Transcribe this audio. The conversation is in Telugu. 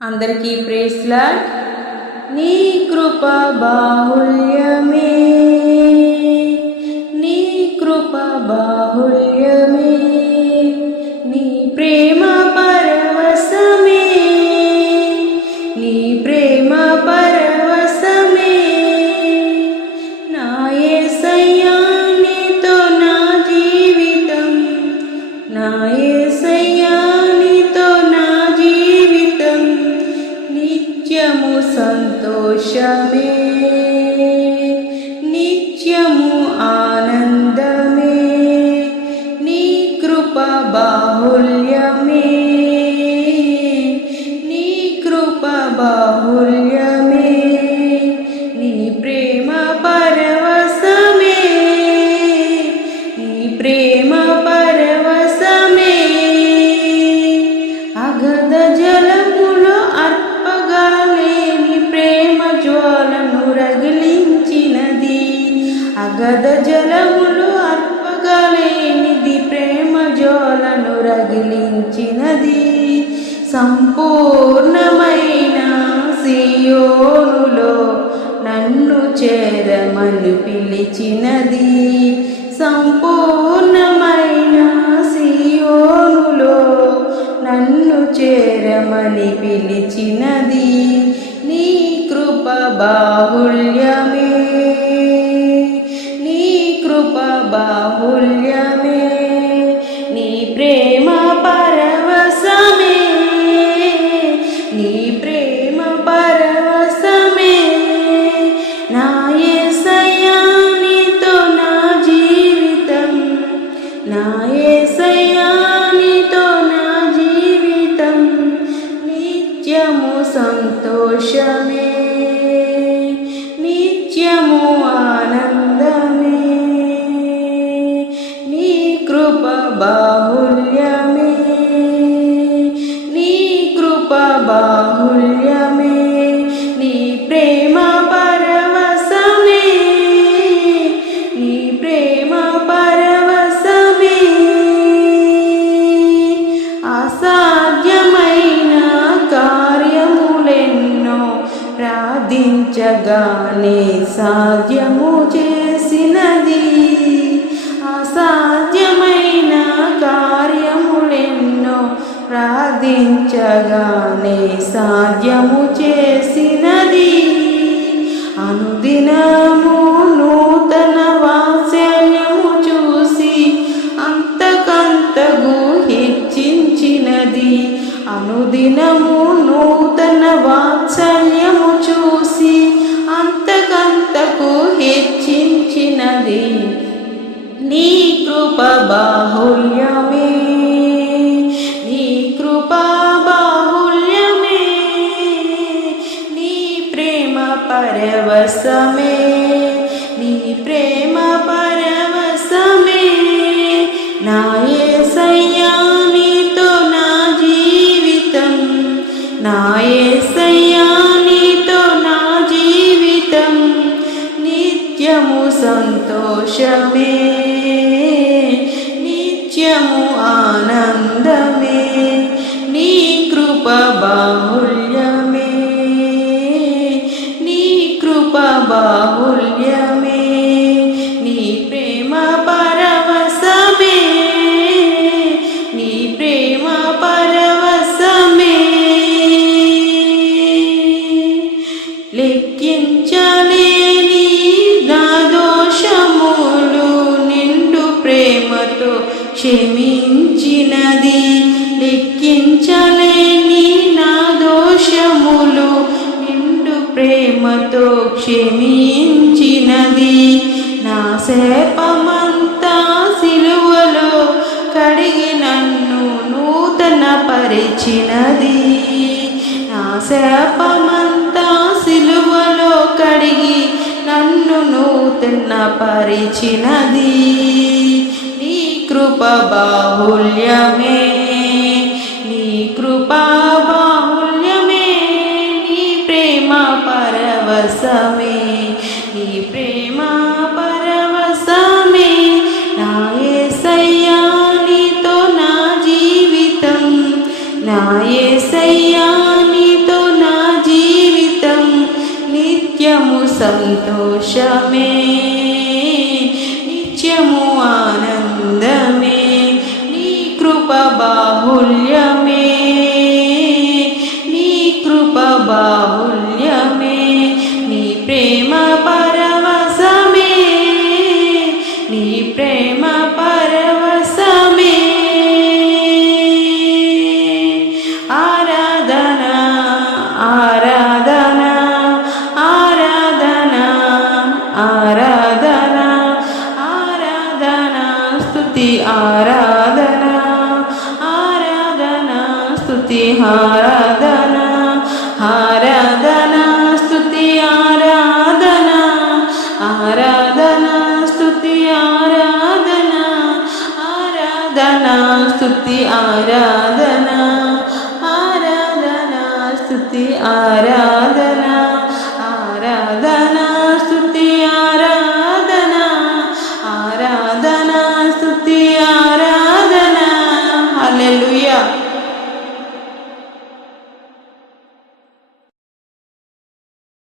అందరికీ ప్రైజ్ లార్డ్. నీ కృప బాహుళ్యమే, నీ కృప బాహుళ్యమే, నీ ప్రేమ పరవశమే, నీ ప్రేమ పరవశమే. నా యేసయ్యా నీతో నా జీవితం, నా యేసయ్యా నీతో నా జీవితం, నిత్యము సంతోషమే, నిత్యము ఆనందమే. నీ కృప బాహుళ్యమే, నీ కృప బాహుళ్యమే, నీ ప్రేమ పరవశమే, నీ ప్రేమ పరవశమే. అగధ జలములో అర్పగాలేని ప్రేమ జ్వాలను రగిలించినది, అగధ జలములు అర్పగాలేనిది ప్రేమ జ్వాలను రగిలించినది. సంపూర్ణమైన సియోనులో నన్ను చేరమని పిలిచినది, సంపూర్ణమైన సియోనులో నన్ను చేరమని పిలిచినది. నీ కృప బాహుళ్యమే, నీ కృప బాహుళ్యమే, నీ ప్రేమ పరవశమే, నీ ప్రేమ పరవశమే. నా యేసయ్యా నీతో నా జీవితం, నా యేసయ్యా నీతో నా జీవితం, నిత్యము సంతోషమే, నిత్యము ఆనందమే. నీ కృప బాహుళ్యమే, నీ కృప బాహుళ్యమే, నీ ప్రేమ పరవశమే, నీ ప్రేమ పరవశమే. అసాధ్యమైన కార్యములెన్నో ప్రార్థించగానే సాధ్యము చేసినది, అసాధ్యమైన కార్యములెన్నో ప్రార్థించగానే సాధ్యము చేసినది. అనుదినము నూతన వాత్సల్యము చూసి అంతకంతకు హెచ్చించినది, అనుదినము నూతన వాత్సల్యము చూసి అంతకంతకు హెచ్చించినది. నీ కృప బాహుళ్యమే, నీ కృప బాహుళ్యమే, నీ ప్రేమ పరవశమే, నీ ప్రేమ పరవశమే. నా యేసయ్యా నీతో నా జీవితం, నా యేసయ్యా నీతో నా జీవితం, నిత్యము సంతోషమే, నిత్యము ఆనందమే. నీ కృప బాహుళ్యమే, నీ కృప బాహుళ్యమే, నీ ప్రేమ పరవశమే, నీ ప్రేమ పరవశమే. లెక్కించలేని నా దోషములు నిండు ప్రేమతో క్షమించినది, లెక్కించలేని నా దోషములు నిండు ప్రేమతో క్షమించినది. నా శాపమంతా సిలువలో కడిగి నన్ను నూతన పరిచినది, నా శాపమంతా సిలువలో కడిగి నన్ను నూతన పరిచినది. నీ కృప బాహుళ్యమే, నీ కృప బాహుళ్యమే, నీ ప్రేమ పరవశమే, నీ ప్రేమ పరవశమే. నా యేసయ్యా నీతో నా జీవితం, నా యేసయ్యా నీతో సంతోషమే నిత్యము ఆనందమే నీ కృప బాహుల్యమే నీ కృప బాహుల్యమే నీ ప్రేమ పరవశమే నీ ప్రేమ పరవశమే ఆరాధన ఆరాధన ఆరాధన ఆరాధన ఆరాధన స్తుతి ఆరాధన ఆరాధన స్తుతి ఆరాధన ఆరాధన స్తుతి ఆరాధన ఆరాధన స్తుతి ఆరాధన ఆరాధన స్తుతి ఆరాధన ఆరాధన స్తుతి ఆరాధన ఆరాధన